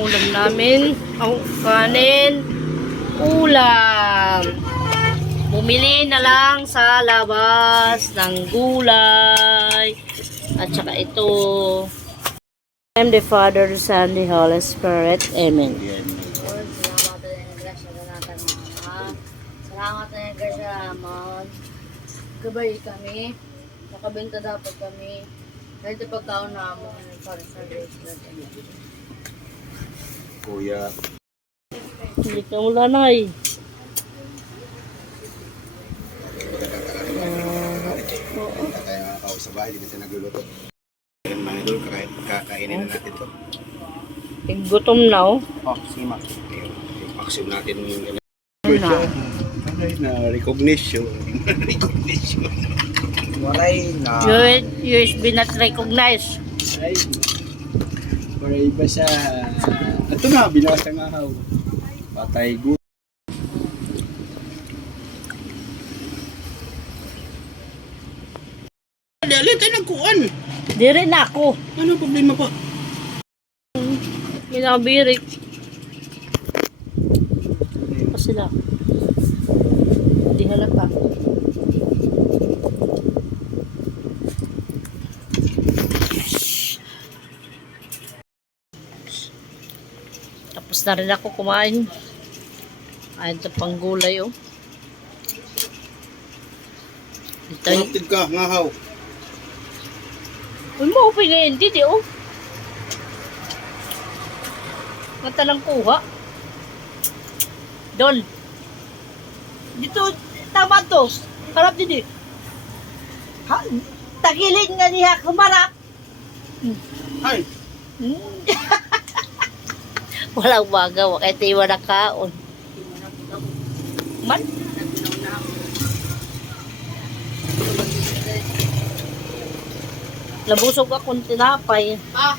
ulam namin. Ang kanin, ulam. Bumili na lang sa labas ng gulay. At saka ito. I am the Father, the Son, the Holy Spirit. Amen. Salamat na yung kasalamat. Gabay kami. Nakabenta dapat kami. Dahil ito pagkaon namin para sa grace natin. Kuya. Hindi ka mula na eh. Kaya nga ako sa bahay, hindi natin nagluluto. Kaya mga idol, kakainin na natin ito. Gutom na oh. Oh, sige ma. Yung vaccine natin yung Na. recognition. Recognition. Waray na. USB not recognized. Ay. Waray ba sa... Ito na, binasa nga ako. Patay go. Dali tayo nagkuhan. Di rin ako. Ano problema pa? Minabirik. Pa sila. Hindi halata. Tapos na rin ako kumain. Ayun sa panggulay oh. Ito yung... Connected ka, ngahaw. Uy mo, upay ngayon. Didi oh. Mata lang kuha. Don. Dito, tama to. Harap din eh. Ha, tagilid nga niya, kumarap. Hi. Walang magawa, kaya tayo na kaon. Man? Labusog akong tinapay. Ah!